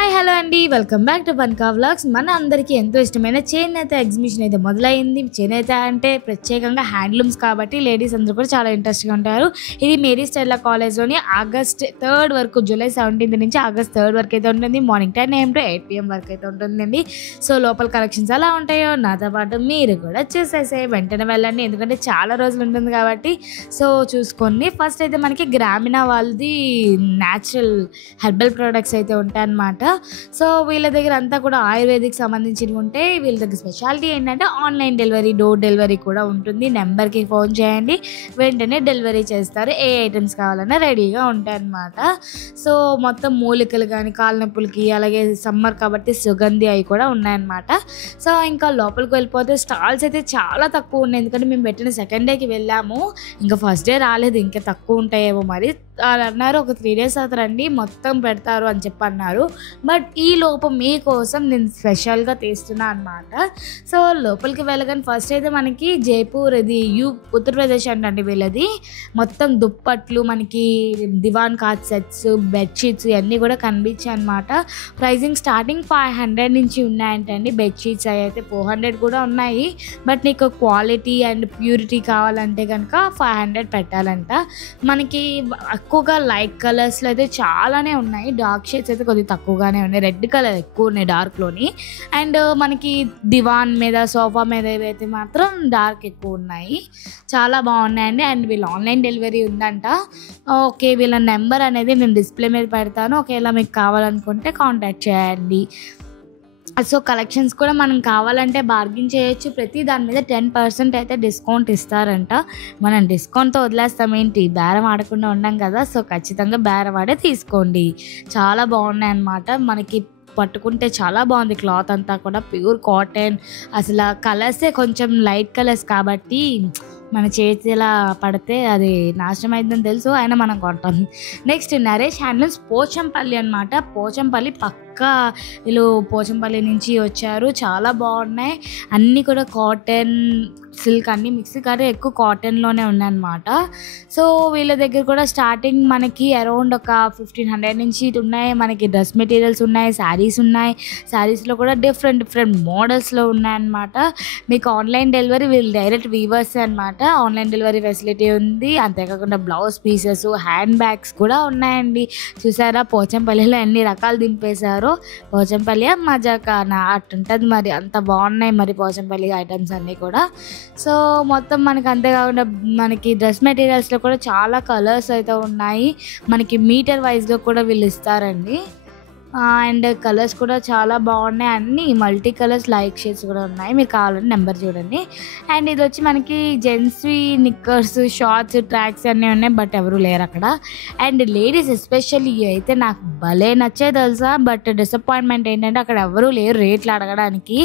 Hi hello అండి, welcome back to వన్కా vlogs. మన అందరికీ ఎంతో ఇష్టమైన చేనేత ఎగ్జిబిషన్ అయితే మొదలైంది. చేనేత అంటే ప్రత్యేకంగా హ్యాండ్లూమ్స్ కాబట్టి లేడీస్ అందరూ కూడా చాలా ఇంట్రెస్ట్గా ఉంటారు. ఇది మేరీ స్టెల్లా కాలేజ్లోని ఆగస్ట్ 3 వరకు, జూలై 17 నుంచి ఆగస్ట్ 3 వరకు అయితే ఉంటుంది. మార్నింగ్ 10 AM to 8 PM వరకు అయితే ఉంటుందండి. సో లోపల కలెక్షన్స్ ఎలా ఉంటాయో నాతో పాటు మీరు కూడా చూసేసే వెంటనే వెళ్ళండి, ఎందుకంటే చాలా రోజులు ఉంటుంది కాబట్టి. సో చూసుకోండి. ఫస్ట్ అయితే మనకి గ్రామీణ వాళ్ళది న్యాచురల్ హెర్బల్ ప్రోడక్ట్స్ అయితే ఉంటాయి అన్నమాట. సో వీళ్ళ దగ్గర అంతా కూడా ఆయుర్వేదిక్ సంబంధించినవి ఉంటాయి. వీళ్ళ దగ్గర స్పెషాలిటీ ఏంటంటే ఆన్లైన్ డెలివరీ, డోర్ డెలివరీ కూడా ఉంటుంది. నెంబర్కి ఫోన్ చేయండి, వెంటనే డెలివరీ చేస్తారు. ఏ ఐటమ్స్ కావాలన్నా రెడీగా ఉంటాయి అన్నమాట. సో మొత్తం మూలికలు కానీ, కాళ్ళ నొప్పులకి, అలాగే సమ్మర్ కాబట్టి సుగంధి అవి కూడా ఉన్నాయన్నమాట. సో ఇంకా లోపలికి వెళ్ళిపోతే స్టాల్స్ అయితే చాలా తక్కువ ఉన్నాయి, ఎందుకంటే మేము పెట్టిన సెకండ్ డేకి వెళ్ళాము, ఇంకా ఫస్ట్ డే రాలేదు, ఇంకా తక్కువ ఉంటాయేమో. మరి వాళ్ళు అన్నారు ఒక 3 days తర్వాత రండి మొత్తం పెడతారు అని చెప్పి అన్నారు. బట్ ఈ లోపు మీకోసం నేను స్పెషల్గా తీస్తున్నా అనమాట. సో లోపలికి వెళ్ళగానే ఫస్ట్ అయితే మనకి జైపూర్, ఇది ఉత్తరప్రదేశ్ అంటే వీళ్ళది మొత్తం దుప్పట్లు, మనకి దివాన్ కాట్ సెట్స్, బెడ్షీట్స్ ఇవన్నీ కూడా కనిపించాయి అనమాట. ప్రైజింగ్ స్టార్టింగ్ 500 నుంచి ఉన్నాయంటండి. బెడ్షీట్స్ అయితే 400 కూడా ఉన్నాయి. బట్ నీకు క్వాలిటీ అండ్ ప్యూరిటీ కావాలంటే కనుక 500 పెట్టాలంట. మనకి ఎక్కువగా లైట్ కలర్స్లో అయితే చాలానే ఉన్నాయి, డార్క్ షేడ్స్ అయితే కొద్దిగా తక్కువగానే ఉన్నాయి. రెడ్ కలర్ ఎక్కువ ఉన్నాయి డార్క్లోని. అండ్ మనకి దివాన్ మీద, సోఫా మీద ఏవైతే మాత్రం డార్క్ ఎక్కువ ఉన్నాయి. చాలా బాగున్నాయండి. అండ్ వీళ్ళ ఆన్లైన్ డెలివరీ ఉందంట. ఓకే, వీళ్ళ నెంబర్ అనేది నేను డిస్ప్లే మీద పెడతాను, ఒకవేళ మీకు కావాలనుకుంటే కాంటాక్ట్ చేయండి. సో కలెక్షన్స్ కూడా మనం కావాలంటే బార్గెన్ చేయొచ్చు. ప్రతి దాని మీద 10% అయితే డిస్కౌంట్ ఇస్తారంట. మనం డిస్కౌంట్తో వదిలేస్తాం ఏంటి, బేరం ఆడకుండా ఉండం కదా. సో ఖచ్చితంగా బేరం ఆడే తీసుకోండి. చాలా బాగున్నాయి అన్నమాట. మనకి పట్టుకుంటే చాలా బాగుంది. క్లాత్ అంతా కూడా ప్యూర్ కాటన్. అసలు కలర్సే కొంచెం లైట్ కలర్స్ కాబట్టి మన చేతిలా పడితే అది నాశనం అయిద్దని తెలుసు, అయినా మనం కొంటాం. నెక్స్ట్ నరేష్ హ్యాండ్లూమ్స్ పోచంపల్లి అనమాట. పోచంపల్లి పక్కా వీళ్ళు పోచంపల్లి నుంచి వచ్చారు. చాలా బాగున్నాయి అన్నీ కూడా. కాటన్, సిల్క్ అన్నీ మిక్స్, కానీ ఎక్కువ కాటన్లోనే ఉన్నాయన్నమాట. సో వీళ్ళ దగ్గర కూడా స్టార్టింగ్ మనకి అరౌండ్ ఒక 1500 నుంచి ఉన్నాయి. మనకి డ్రెస్ మెటీరియల్స్ ఉన్నాయి, శారీస్ ఉన్నాయి. శారీస్లో కూడా డిఫరెంట్ మోడల్స్లో ఉన్నాయన్నమాట. మీకు ఆన్లైన్ డెలివరీ, వీళ్ళు డైరెక్ట్ వీవర్స్ అనమాట. ఆన్లైన్ డెలివరీ ఫెసిలిటీ ఉంది. అంతేకాకుండా బ్లౌజ్ పీసెస్, హ్యాండ్ బ్యాగ్స్ కూడా ఉన్నాయండి. చూసారా పోచంపల్లిలో ఎన్ని రకాలు దింపేశారో. పోచంపల్లి మజాకానా అట్టుంటుంది మరి, అంత బాగున్నాయి మరి పోచంపల్లి ఐటమ్స్ అన్నీ కూడా. సో మొత్తం మనకి అంతేకాకుండా మనకి డ్రెస్ మెటీరియల్స్లో కూడా చాలా కలర్స్ అయితే ఉన్నాయి. మనకి మీటర్ వైజ్గా కూడా వీళ్ళు ఇస్తారండి. అండ్ కలర్స్ కూడా చాలా బాగున్నాయి. అన్నీ మల్టీ కలర్స్, లైక్ షేడ్స్ కూడా ఉన్నాయి. మీరు కావాలంటే నెంబర్ చూడండి. అండ్ ఇది వచ్చి మనకి జెంట్స్వి నిక్కర్స్, షార్ట్స్, ట్రాక్స్ అన్నీ ఉన్నాయి, బట్ ఎవరు లేరు అక్కడ. అండ్ లేడీస్ ఎస్పెషల్లీ అయితే నాకు భలే నచ్చే తెలుసా. బట్ డిసప్పాయింట్మెంట్ ఏంటంటే అక్కడ ఎవరు లేరు రేట్లు అడగడానికి.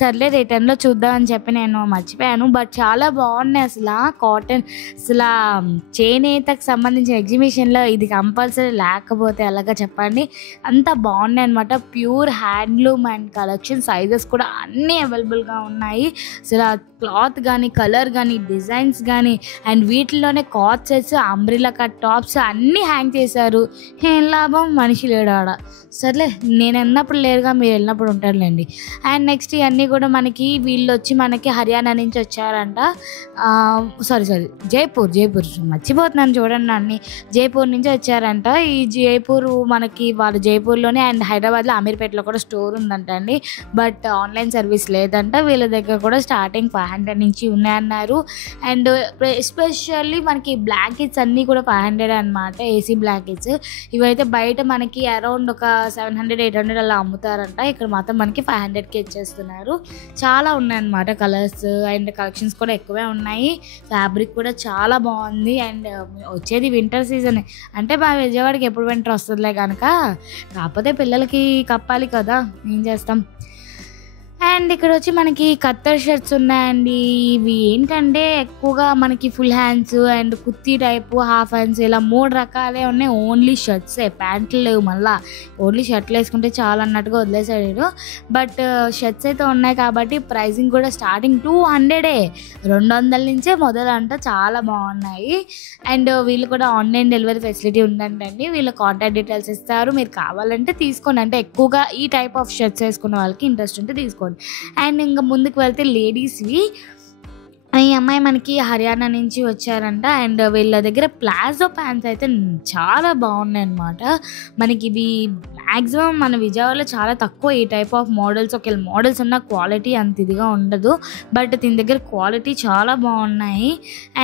సర్లే రిటర్న్లో చూద్దామని చెప్పి నేను మర్చిపోయాను. బట్ చాలా బాగున్నాయి అసలు. కాటన్ అసలు చేనేతకు సంబంధించిన ఎగ్జిబిషన్లో ఇది కంపల్సరీ లేకపోతే ఎలాగా చెప్పండి, అంత బాగున్నాయి అనమాట. Pure handloom and collection, sizes కూడా అన్నీ అవైలబుల్గా ఉన్నాయి. అసలు క్లాత్ కానీ, కలర్ కానీ, డిజైన్స్ కానీ, అండ్ వీటిల్లోనే కాట్ సెట్స్, అంబ్రిల్లా కట్ టాప్స్ అన్నీ హ్యాంగ్ చేశారు. ఏం లాభం, మనిషి లేడు ఆడ. సర్లే నేను వెళ్ళినప్పుడు లేరుగా, మీరు వెళ్ళినప్పుడు ఉంటారులేండి. అండ్ నెక్స్ట్ ఇవన్నీ కూడా మనకి వీళ్ళు వచ్చి మనకి హర్యానా నుంచి వచ్చారంట. సారీ జైపూర్ మర్చిపోతున్నాను చూడండి అన్ని. జైపూర్ నుంచి వచ్చారంట. ఈ జైపూర్ మనకి వాళ్ళు జైపూర్లోనే అండ్ హైదరాబాద్లో అమీర్పేటలో కూడా స్టోర్ ఉందంట అండి. బట్ ఆన్లైన్ సర్వీస్ లేదంట. వీళ్ళ దగ్గర కూడా స్టార్టింగ్ 500 నుంచి ఉన్నాయన్నారు. అండ్ ఎస్పెషల్లీ మనకి బ్లాంకెట్స్ అన్నీ కూడా 500 అనమాట. ఏసీ బ్లాంకెట్స్ ఇవైతే బయట మనకి అరౌండ్ ఒక 700-800 అలా అమ్ముతారంట. ఇక్కడ మాత్రం మనకి 500కి ఇచ్చేస్తున్నారు. చాలా ఉన్నాయన్నమాట కలర్స్. అండ్ కలెక్షన్స్ కూడా ఎక్కువే ఉన్నాయి. ఫ్యాబ్రిక్ కూడా చాలా బాగుంది. అండ్ వచ్చేది వింటర్ సీజన్ అంటే మా విజయవాడకి ఎప్పుడు వింటర్ వస్తుందిలే కనుక, కాకపోతే పిల్లలకి కప్పాలి కదా, ఏం చేస్తాం. అండ్ ఇక్కడ వచ్చి మనకి కత్తర్ షర్ట్స్ ఉన్నాయండి. ఇవి ఏంటంటే ఎక్కువగా మనకి full hands and kurti type, half hands ఇలా 3 రకాలే ఉన్నాయి. ఓన్లీ షర్ట్సే, ప్యాంట్లు లేవు. మళ్ళీ ఓన్లీ షర్ట్లు వేసుకుంటే చాలా అన్నట్టుగా వదిలేసాడు. బట్ షర్ట్స్ అయితే ఉన్నాయి కాబట్టి ప్రైసింగ్ కూడా స్టార్టింగ్ 200 200 నుంచే మొదలంట. చాలా బాగున్నాయి. అండ్ వీళ్ళు కూడా ఆన్లైన్ డెలివరీ ఫెసిలిటీ ఉందంటండి. వీళ్ళు కాంటాక్ట్ డీటెయిల్స్ ఇస్తారు, మీరు కావాలంటే తీసుకోండి. అంటే ఎక్కువగా ఈ టైప్ ఆఫ్ షర్ట్స్ వేసుకున్న వాళ్ళకి ఇంట్రెస్ట్ ఉంటే తీసుకోండి. అండ్ ఇంకా ముందుకు వెళ్తే లేడీస్వి, ఈ అమ్మాయి మనకి హర్యానా నుంచి వచ్చారంట. అండ్ వీళ్ళ దగ్గర ప్లాజో ప్యాంట్స్ అయితే చాలా బాగున్నాయి అన్నమాట. మనకి ఇవి మ్యాక్సిమం మన విజయవాడలో చాలా తక్కువ ఈ టైప్ ఆఫ్ మోడల్స్. ఒకవేళ మోడల్స్ ఉన్న క్వాలిటీ అంత ఇదిగా ఉండదు, బట్ దీని దగ్గర క్వాలిటీ చాలా బాగున్నాయి.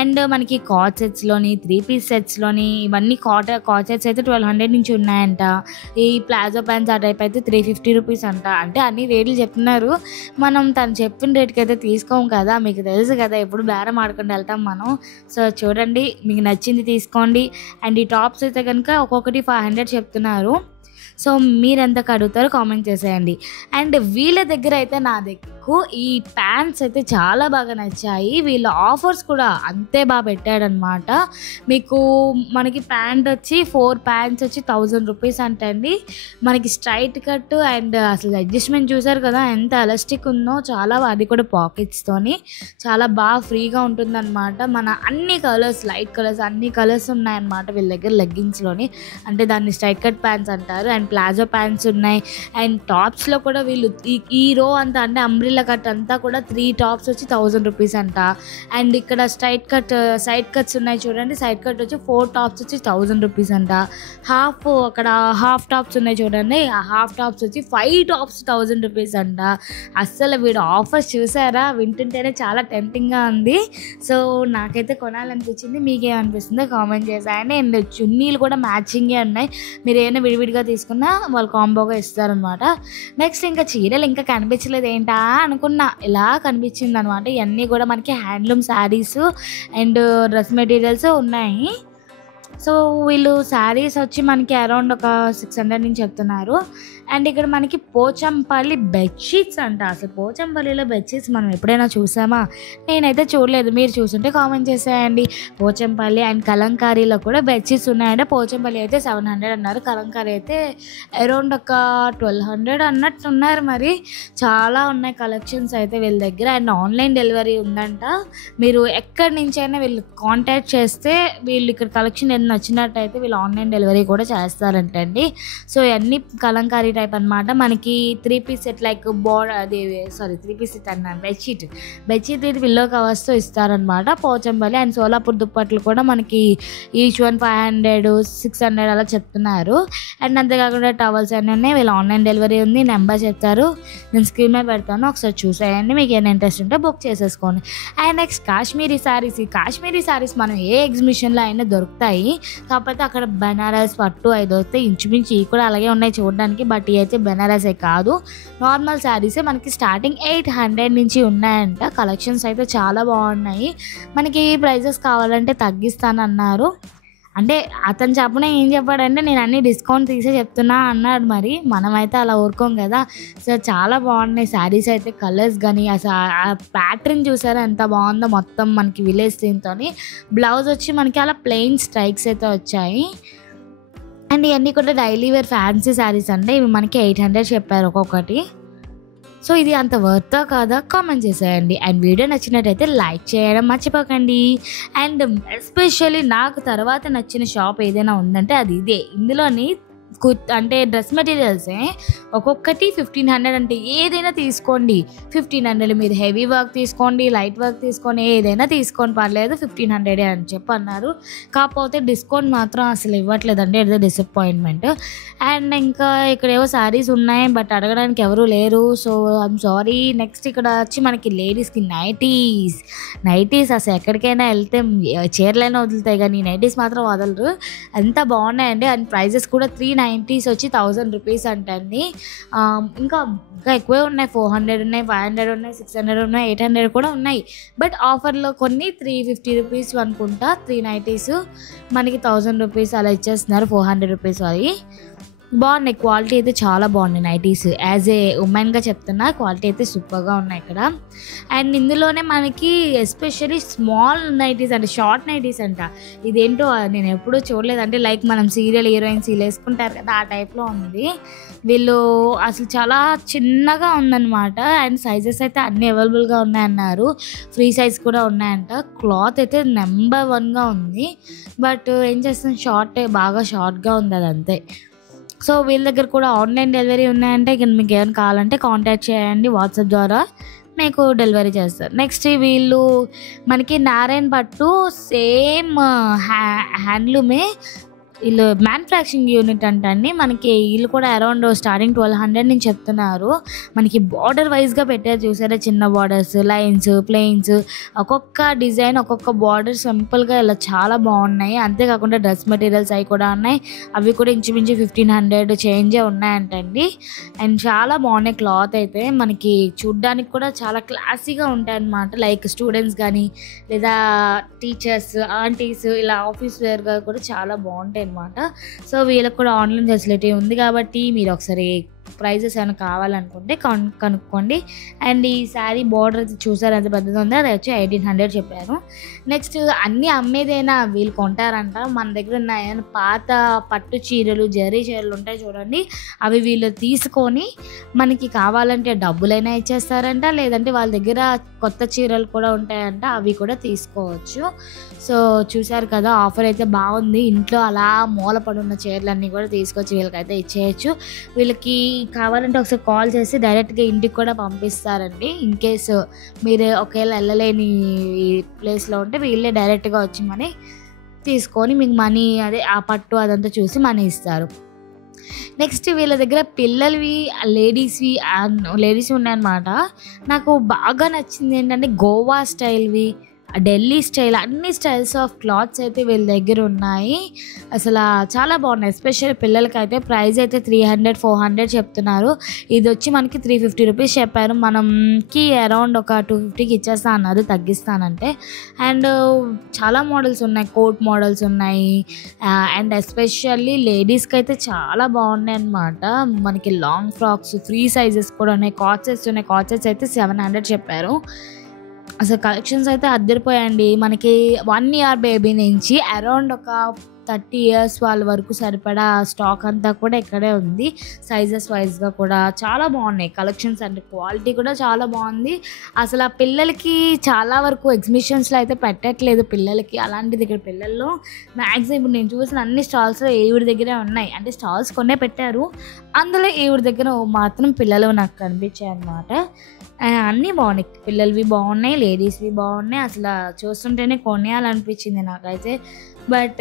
అండ్ మనకి కాట్ సెట్స్లోని, 3 పీస్ సెట్స్లోని ఇవన్నీ కాట్ సెట్స్ అయితే 1200 నుంచి ఉన్నాయంట. ఈ ప్లాజో ప్యాంట్స్ ఆ టైప్ అయితే 350 రూపీస్ అంట. అంటే అన్ని రేట్లు చెప్తున్నారు, మనం తను చెప్పిన రేట్కి అయితే తీసుకోము కదా, మీకు తెలుసు కదా, ఎప్పుడు బేరం ఆడుకుంటూ వెళ్తాం మనం. సో చూడండి, మీకు నచ్చింది తీసుకోండి. అండ్ ఈ టాప్స్ అయితే కనుక ఒక్కొక్కటి 500 చెప్తున్నారు. సో మీరు ఎంతకు అడుగుతారో కామెంట్ చేసేయండి. అండ్ వీళ్ళ దగ్గర అయితే నాకు ఈ ప్యాంట్స్ అయితే చాలా బాగా నచ్చాయి. వీళ్ళ ఆఫర్స్ కూడా అంతే బాగా పెట్టాడనమాట. మీకు మనకి ప్యాంట్ వచ్చి 4 ప్యాంట్స్ వచ్చి 1000 రూపీస్ అంటండి. మనకి స్ట్రైట్ కట్ అండ్ అసలు అడ్జస్ట్మెంట్ చూసారు కదా ఎంత ఎలాస్టిక్ ఉందో, చాలా అది కూడా పాకెట్స్తోని చాలా బాగా ఫ్రీగా ఉంటుందన్నమాట. మన అన్ని కలర్స్, లైట్ కలర్స్, అన్ని కలర్స్ ఉన్నాయన్నమాట వీళ్ళ దగ్గర లెగ్గిన్స్లోని. అంటే దాన్ని స్ట్రైట్ కట్ ప్యాంట్స్ అంటారు. అండ్ ప్లాజో ప్యాంట్స్ ఉన్నాయి. అండ్ టాప్స్లో కూడా వీళ్ళు ఈ రో అంతా అంటే అంబ్రిల్లా కట్ అంతా కూడా 3 టాప్స్ వచ్చి 1000 రూపీస్ అంట. అండ్ ఇక్కడ స్ట్రైట్ కట్ సైడ్ కట్స్ ఉన్నాయి చూడండి, సైడ్ కట్ వచ్చి 4 టాప్స్ వచ్చి 1000 రూపీస్ అంట. అక్కడ హాఫ్ టాప్స్ ఉన్నాయి చూడండి, ఆ హాఫ్ టాప్స్ వచ్చి 5 టాప్స్ 1000 రూపీస్ అంట. అస్సలు వీడు ఆఫర్స్ చూసారా, వింటుంటేనే చాలా టెంప్టింగ్గా ఉంది. సో నాకైతే కొనాలనిపించింది, మీకేమనిపిస్తుందో కామెంట్ చేసాయండి. అండ్ చున్నీలు కూడా మ్యాచింగే ఉన్నాయి, మీరు ఏమైనా విడివిడిగా తీసుకున్నా వాళ్ళు కాంబోగా ఇస్తారనమాట. నెక్స్ట్ ఇంకా చీరలు ఇంకా కనిపించలేదు ఏంటా అనుకున్నా, ఇలా కనిపించింది అనమాట. ఇవన్నీ కూడా మనకి handloom saris and dress materials ఉన్నాయి. సో వీళ్ళు శారీస్ వచ్చి మనకి అరౌండ్ ఒక 600 నుంచి చెప్తున్నారు. అండ్ ఇక్కడ మనకి పోచంపల్లి బెడ్షీట్స్ అంట. అసలు పోచంపల్లిలో బెడ్షీట్స్ మనం ఎప్పుడైనా చూసామా? నేనైతే చూడలేదు, మీరు చూసుంటే కామెంట్ చేసేయండి. పోచంపల్లి అండ్ కలంకారీలో కూడా బెడ్షీట్స్ ఉన్నాయంటే పోచంపల్లి అయితే 700 అన్నారు, కలంకారీ అయితే అరౌండ్ ఒక 1200 అన్నట్టు ఉన్నారు. మరి చాలా ఉన్నాయి కలెక్షన్స్ అయితే వీళ్ళ దగ్గర. అండ్ ఆన్లైన్ డెలివరీ ఉందంట. మీరు ఎక్కడి నుంచైనా వీళ్ళు కాంటాక్ట్ చేస్తే వీళ్ళు ఇక్కడ కలెక్షన్ ఏదైనా నచ్చినట్టయితే వీళ్ళు ఆన్లైన్ డెలివరీ కూడా చేస్తారంటండి. సో ఇవన్నీ కలంకారీ టైప్ అనమాట. మనకి 3 పీస్ సెట్ లైక్ అది 3 పీస్ సెట్ అన్నాను, బెడ్షీట్ ఇది పిల్లో కవర్స్తో ఇస్తారనమాట పోచంపల్లి. అండ్ సోలాపూర్ దుప్పట్లు కూడా మనకి ఈచ్ 500 600 అలా చెప్తున్నారు. అండ్ అంతేకాకుండా టవల్స్ అన్నీ ఉన్నాయి. వీళ్ళు ఆన్లైన్ డెలివరీ ఉంది, నెంబర్ చెప్తారు, నేను స్క్రీన్ మీద పెడతాను, ఒకసారి చూసేయండి. మీకు ఏమైనా ఇంట్రెస్ట్ ఉంటే బుక్ చేసేసుకోండి. And next Kashmiri saris. ఈ కాశ్మీరీ శారీస్ మనం ఏ ఎగ్జిబిషన్లో అయినా దొరుకుతాయి, కాకపోతే అక్కడ బనారస్ పట్టు అవి దొరుకుతాయి. ఇంచుమించు ఇవి కూడా అలాగే ఉన్నాయి చూడడానికి, బట్ ఇవి అయితే బెనారసే కాదు, నార్మల్ శారీసే. మనకి స్టార్టింగ్ 800 నుంచి ఉన్నాయంట. కలెక్షన్స్ అయితే చాలా బాగున్నాయి. మనకి ప్రైజెస్ కావాలంటే తగ్గిస్తానన్నారు. అంటే అతను చెప్పనే ఏం చెప్పాడంటే నేను అన్ని డిస్కౌంట్ తీసే చెప్తున్నా అన్నాడు. మరి మనమైతే అలా ఊరుకోం కదా. సో చాలా బాగున్నాయి శారీస్ అయితే, కలర్స్ కానీ అసలు ఆ ప్యాటర్న్ చూసారా ఎంత బాగుందో, మొత్తం మనకి విలేజ్ థీమ్తో. బ్లౌజ్ వచ్చి మనకి అలా ప్లెయిన్ స్ట్రైక్స్ అయితే వచ్చాయి. అండ్ ఇవన్నీ కూడా డైలీ వేర్ ఫ్యాన్సీ శారీస్ అంటే ఇవి మనకి 800 చెప్పారు ఒక్కొక్కటి. సో ఇది అంత వర్తా కాదా కామెంట్ చేసేయండి. అండ్ వీడియో నచ్చినట్టయితే లైక్ చేయడం మర్చిపోకండి. అండ్ ఎస్పెషల్లీ నాకు తర్వాత నచ్చిన షాప్ ఏదైనా ఉందంటే అది ఇదే. ఇందులోని అంటే డ్రెస్ మెటీరియల్సే ఒక్కొక్కటి 1500 అంటే ఏదైనా తీసుకోండి. 1500 మీరు హెవీ వర్క్ తీసుకోండి, లైట్ వర్క్ తీసుకోండి, ఏదైనా తీసుకోండి పర్లేదు, 1500 అని చెప్పి అన్నారు. కాకపోతే డిస్కౌంట్ మాత్రం అసలు ఇవ్వట్లేదండి, ఏదో డిసప్పాయింట్మెంట్. అండ్ ఇంకా ఇక్కడ ఏవో శారీస్ ఉన్నాయి, బట్ అడగడానికి ఎవరు లేరు. So I'm sorry. నెక్స్ట్ ఇక్కడ వచ్చి మనకి లేడీస్కి నైటీస్ అసలు ఎక్కడికైనా వెళ్తే చీరలైనా వదులుతాయి కానీ నైటీస్ మాత్రం వదలరు, అంత బాగున్నాయండి. అండ్ ప్రైజెస్ కూడా 390s వచ్చి 1000 రూపీస్ అంటండి. ఇంకా ఎక్కువే ఉన్నాయి, 400 ఉన్నాయి, 500 ఉన్నాయి, 600 ఉన్నాయి, 800 కూడా ఉన్నాయి. బట్ ఆఫర్లో కొన్ని 350 రూపీస్ అనుకుంటా 390s, మనకి 1000 రూపీస్ అలా ఇచ్చేస్తున్నారు, 400 రూపీస్ అవి. బాగున్నాయి. క్వాలిటీ అయితే చాలా బాగున్నాయి నైటీస్. యాజ్ ఏ ఉమెన్గా చెప్తున్నా, క్వాలిటీ అయితే సూపర్గా ఉన్నాయి ఇక్కడ. అండ్ ఇందులోనే మనకి ఎస్పెషల్లీ స్మాల్ నైటీస్ అంటే షార్ట్ నైటీస్ అంట. ఇదేంటో నేను ఎప్పుడూ చూడలేదు. అంటే లైక్ మనం సీరియల్ హీరోయిన్స్ వీళ్ళు వేసుకుంటారు కదా, ఆ టైప్లో ఉంది. వీళ్ళు అసలు చాలా చిన్నగా ఉందన్నమాట. అండ్ సైజెస్ అయితే అన్నీ అవైలబుల్గా ఉన్నాయన్నారు. ఫ్రీ సైజ్ కూడా ఉన్నాయంట. క్లాత్ అయితే నెంబర్ 1గా ఉంది. బట్ ఏం చేస్తాం, బాగా షార్ట్గా ఉంది అది అంతే. సో వీళ్ళ దగ్గర కూడా ఆన్లైన్ డెలివరీ ఉన్నాయంటే, ఇక మీకు ఏమైనా కావాలంటే కాంటాక్ట్ చేయండి, వాట్సాప్ ద్వారా మీకు డెలివరీ చేస్తారు. నెక్స్ట్ వీళ్ళు మనకి నారాయణ పట్టు సేమ్ హ్యాండ్లూమే, వీళ్ళు మ్యానుఫ్యాక్చరింగ్ యూనిట్ అంటండి. మనకి వీళ్ళు కూడా అరౌండ్ స్టార్టింగ్ 1200 నుంచి చెప్తున్నారు. మనకి బార్డర్ వైజ్గా పెట్టారు చూసారా, చిన్న బార్డర్స్, లైన్స్, ప్లెయిన్స్, ఒక్కొక్క డిజైన్ ఒక్కొక్క బార్డర్ సింపుల్గా ఇలా చాలా బాగున్నాయి. అంతేకాకుండా డ్రెస్ మెటీరియల్స్ అవి కూడా ఉన్నాయి. అవి కూడా ఇంచుమించు 1500 చేంజే ఉన్నాయంటండి. అండ్ చాలా బాగున్నాయి. క్లాత్ అయితే మనకి చూడ్డానికి కూడా చాలా క్లాసీగా ఉంటాయి అన్నమాట. లైక్ స్టూడెంట్స్ కానీ లేదా టీచర్స్, ఆంటీస్ ఇలా ఆఫీస్ వేర్గా కూడా చాలా బాగుంటాయి అనమాట. సో వీళ్ళకి కూడా ఆన్లైన్ ఫెసిలిటీ ఉంది కాబట్టి మీరు ఒకసారి ప్రైజెస్ ఏమైనా కావాలనుకుంటే కనుక్కోండి. అండ్ ఈ శారీ బార్డర్ అయితే చూసారు ఎంత పెద్దది ఉందో, అది వచ్చి 1800 చెప్పారు. నెక్స్ట్ అన్నీ అమ్మేదైనా వీళ్ళు కొంటారంట. మన దగ్గర ఉన్న ఏమైనా పాత పట్టు చీరలు, జరీ చీరలు ఉంటాయి చూడండి, అవి వీళ్ళు తీసుకొని మనకి కావాలంటే డబ్బులైనా ఇచ్చేస్తారంట, లేదంటే వాళ్ళ దగ్గర కొత్త చీరలు కూడా ఉంటాయంట, అవి కూడా తీసుకోవచ్చు. సో చూసారు కదా, ఆఫర్ అయితే బాగుంది. ఇంట్లో అలా మూలపడి ఉన్న చీరలన్నీ కూడా తీసుకొచ్చి వీళ్ళకైతే ఇచ్చేయచ్చు. వీళ్ళకి కావాలంటే ఒకసారి కాల్ చేసి డైరెక్ట్గా ఇంటికి కూడా పంపిస్తారండి. ఇన్ కేసు మీరు ఒకవేళ వెళ్ళలేని ప్లేస్లో ఉంటే వీళ్ళే డైరెక్ట్గా వచ్చి మనీ తీసుకొని మీకు మనీ అదే ఆ పట్టు అదంతా చూసి మనీ ఇస్తారు. నెక్స్ట్ వీళ్ళ దగ్గర పిల్లలవి, లేడీస్వి ఉన్నాయన్నమాట. నాకు బాగా నచ్చింది ఏంటంటే గోవా స్టైల్వి, ఢిల్లీ స్టైల్, అన్ని స్టైల్స్ ఆఫ్ క్లాత్స్ అయితే వీళ్ళ దగ్గర ఉన్నాయి. అసలు చాలా బాగున్నాయి. ఎస్పెషల్ పిల్లలకి అయితే ప్రైస్ అయితే 300-400 చెప్తున్నారు. ఇది వచ్చి మనకి 350 రూపీస్ చెప్పారు. మనకి అరౌండ్ ఒక 250కి ఇచ్చేస్తా అన్నారు తగ్గిస్తానంటే. అండ్ చాలా మోడల్స్ ఉన్నాయి, కోట్ మోడల్స్ ఉన్నాయి. అండ్ ఎస్పెషల్లీ లేడీస్కి అయితే చాలా బాగున్నాయి అన్నమాట. మనకి లాంగ్ ఫ్రాక్స్, ఫ్రీ సైజెస్ కూడా ఉన్నాయి. కార్డ్ సెట్స్ అయితే 700 చెప్పారు. అసలు కలెక్షన్స్ అయితే అద్దరిపోయాయండి. మనకి 1 ఇయర్ బేబీ నుంచి అరౌండ్ ఒక 30 ఇయర్స్ వాళ్ళ వరకు సరిపడా స్టాక్ అంతా కూడా ఇక్కడే ఉంది. సైజెస్ వైజ్గా కూడా చాలా బాగున్నాయి కలెక్షన్స్. అంటే క్వాలిటీ కూడా చాలా బాగుంది. అసలు ఆ పిల్లలకి చాలా వరకు ఎగ్జిబిషన్స్లో అయితే పెట్టట్లేదు పిల్లలకి. అలాంటిది ఇక్కడ పిల్లల్లో మ్యాక్సిమం ఇప్పుడు నేను చూసిన అన్ని స్టాల్స్లో ఈవిడ దగ్గరే ఉన్నాయి. అంటే స్టాల్స్ కొన్నే పెట్టారు, అందులో ఈవిడ దగ్గర మాత్రం పిల్లలు నాకు కనిపించాయి అన్నమాట. అన్నీ బాగున్నాయి. పిల్లలవి బాగున్నాయి, లేడీస్వి బాగున్నాయి. అసలు చూస్తుంటేనే కొనేయాలనిపించింది నాకైతే. బట్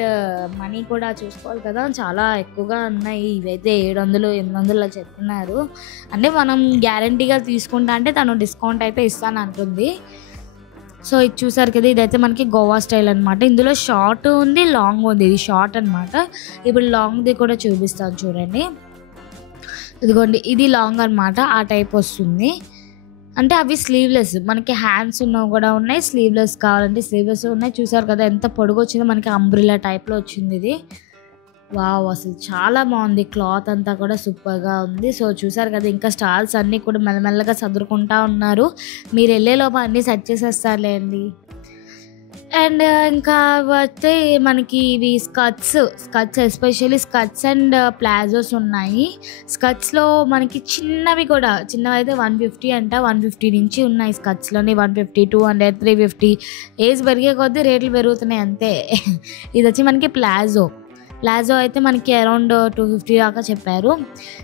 మనీ కూడా చూసుకోవాలి కదా, చాలా ఎక్కువగా ఉన్నాయి. ఇవైతే 700-800 చెప్తున్నారు. అంటే మనం గ్యారంటీగా తీసుకుంటా అంటే తను డిస్కౌంట్ అయితే ఇస్తాను అంటుంది. సో ఇది చూసారు కదా, ఇదైతే మనకి గోవా స్టైల్ అనమాట. ఇందులో షార్ట్ ఉంది, లాంగ్ ఉంది. ఇది షార్ట్ అనమాట. ఇప్పుడు లాంగ్ది కూడా చూపిస్తాను చూడండి. ఇదిగోండి, ఇది లాంగ్ అనమాట. ఆ టైప్ వస్తుంది. అంటే అవి స్లీవ్లెస్, మనకి హ్యాండ్స్ ఉన్నవి కూడా ఉన్నాయి, స్లీవ్లెస్ కావాలంటే స్లీవ్లెస్ ఉన్నాయి. చూసారు కదా ఎంత పొడుగు వచ్చిందో, మనకి అంబ్రిల్లా టైప్లో వచ్చింది ఇది. వావ్, అసలు చాలా బాగుంది. క్లాత్ అంతా కూడా సూపర్గా ఉంది. సో చూసారు కదా, ఇంకా స్టాల్స్ అన్నీ కూడా మెల్లమెల్లగా సదురుకుంటా ఉన్నారు. మీరు వెళ్ళేలోపు అన్నీ సెట్ చేసేస్తారులే అండి. అండ్ ఇంకా వస్తే మనకి ఇవి skirts especially skirts and palazzos ఉన్నాయి. స్కర్ట్స్లో మనకి చిన్నవి అయితే 150 అంట. 150 నుంచి ఉన్నాయి స్కర్ట్స్లోని. 150, 200, 350 ఏజ్ పెరిగే కొద్దీ రేట్లు పెరుగుతున్నాయి అంతే. ఇది వచ్చి మనకి ప్లాజో అయితే మనకి అరౌండ్ 250 దాకా చెప్పారు.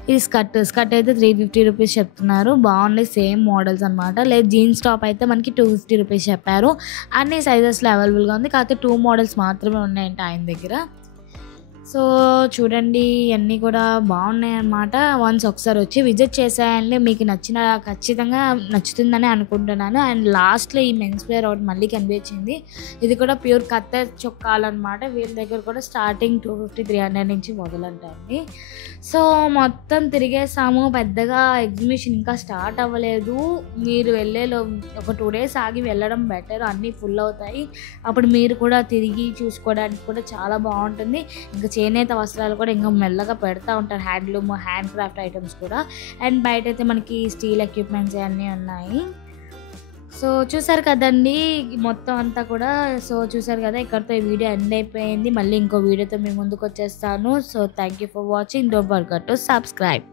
ఇది స్కర్ట్ అయితే 350 రూపీస్ చెప్తున్నారు. బాగున్నాయి, సేమ్ మోడల్స్ అనమాట. లేదు జీన్స్ టాప్ అయితే మనకి 250 రూపీస్ చెప్పారు. అన్ని సైజెస్లో అవైలబుల్గా ఉంది. కాకపోతే 2 మోడల్స్ మాత్రమే ఉన్నాయంట ఆయన దగ్గర. సో చూడండి, ఇవన్నీ కూడా బాగున్నాయి అన్నమాట. వన్స్ ఒకసారి వచ్చి విజిట్ చేసేయండి, మీకు ఖచ్చితంగా నచ్చుతుందని అనుకుంటున్నాను. అండ్ లాస్ట్లో ఈ మెన్స్ వేర్ ఒకటి మళ్ళీ కనిపించింది. ఇది కూడా ప్యూర్ కత్తర్ చొక్కాలు అనమాట. వీళ్ళ దగ్గర కూడా స్టార్టింగ్ 250-300 నుంచి మొదలంటండి. సో మొత్తం తిరిగేసాము. పెద్దగా ఎగ్జిబిషన్ ఇంకా స్టార్ట్ అవ్వలేదు. మీరు ఒక 2 days ఆగి వెళ్ళడం బెటర్. అన్నీ ఫుల్ అవుతాయి. అప్పుడు మీరు కూడా తిరిగి చూసుకోవడానికి కూడా చాలా బాగుంటుంది. ఇంకా చేనేత వస్త్రాలు కూడా ఇంకా మెల్లగా పెడతా ఉంటారు, హ్యాండ్లూమ్ హ్యాండ్ క్రాఫ్ట్ ఐటమ్స్ కూడా. అండ్ బయట అయితే మనకి స్టీల్ ఎక్విప్మెంట్స్ అన్నీ ఉన్నాయి. సో చూసారు కదండి మొత్తం అంతా కూడా. సో చూసారు కదా, ఇక్కడితో ఈ వీడియో ఎండ్ అయిపోయింది. మళ్ళీ ఇంకో వీడియోతో మీ ముందుకు వచ్చేస్తాను. So thank you for watching. Don't forget to subscribe.